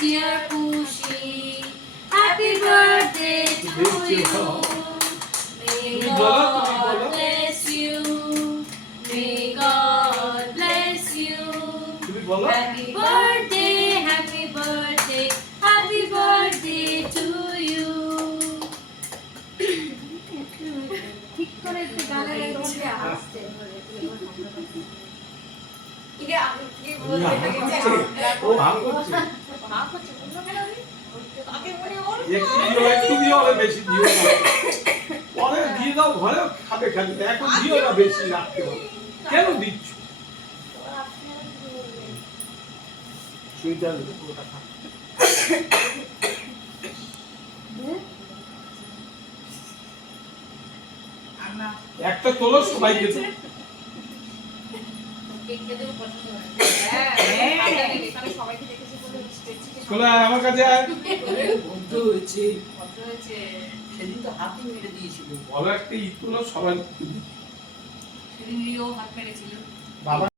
dear Pushi. Happy birthday to you. May God bless you. May God bless you. Happy birthday, happy birthday, happy birthday to you. ঠিক করে একটু গানের মধ্যে আসছে। ইরে আমি কি বলতে গেছি? ও ভাব করছে। ভাব করছে বললো কেন আমি? তাকে মনে ওর একটু দিও আর বেশি দিও না। পরে দিয়ে দাও ঘরে খাবে খালি। এখন দিও না বেশি রাখতে হবে। কেন দিচ্ছ? সুইটার পুরোটা খা। একটা তোলো সবাইকে তো আমার কাছে সেদিন তো হাতই মেরে দিয়েছিল বলো একটা ঈদ তোলো সবাই সেদিন হাত মেরেছিল বাবা